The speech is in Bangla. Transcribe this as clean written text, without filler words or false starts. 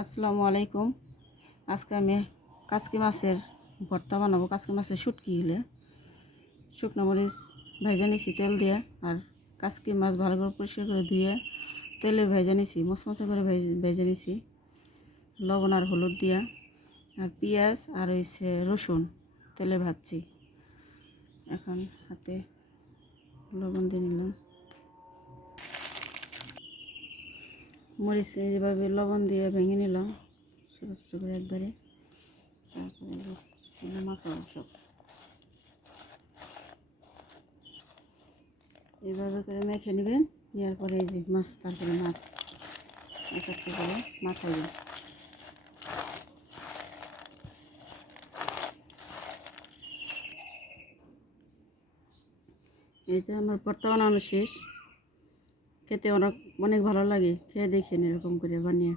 আসসালামু আলাইকুম। আজকে আমি কাচকি মাছের ভর্তা বানাবো। কাচকি মাছের শুটকি হলে শুকনো মরিচ ভেজে নিছি তেল দিয়ে, আর কাচকি মাছ ভালো করে পরিষ্কার করে ধুয়ে তেলে ভেজে নিছি, মশমশে করে ভেজে নিছি লবণ আর হলুদ দিয়া, আর পেঁয়াজ আর হইছে রসুন তেলে ভাজছি। এখন হাতে লবণ দিয়ে নিলাম, মরিচ এইভাবে লবণ দিয়ে ভেঙে নিলাম ছোটো ছোটো করে একবারে। তারপরে মাখাবো সব এইভাবে করে মেখে নেবেন। নেওয়ার পরে এই যে মাছ, তারপরে মাছ একটা করে মাখাবেন। এই যে আমার ভর্তা বানানো শেষ। খেতে অনেক ভালো লাগে, খেয়ে দেখেন এরকম করে বানিয়ে।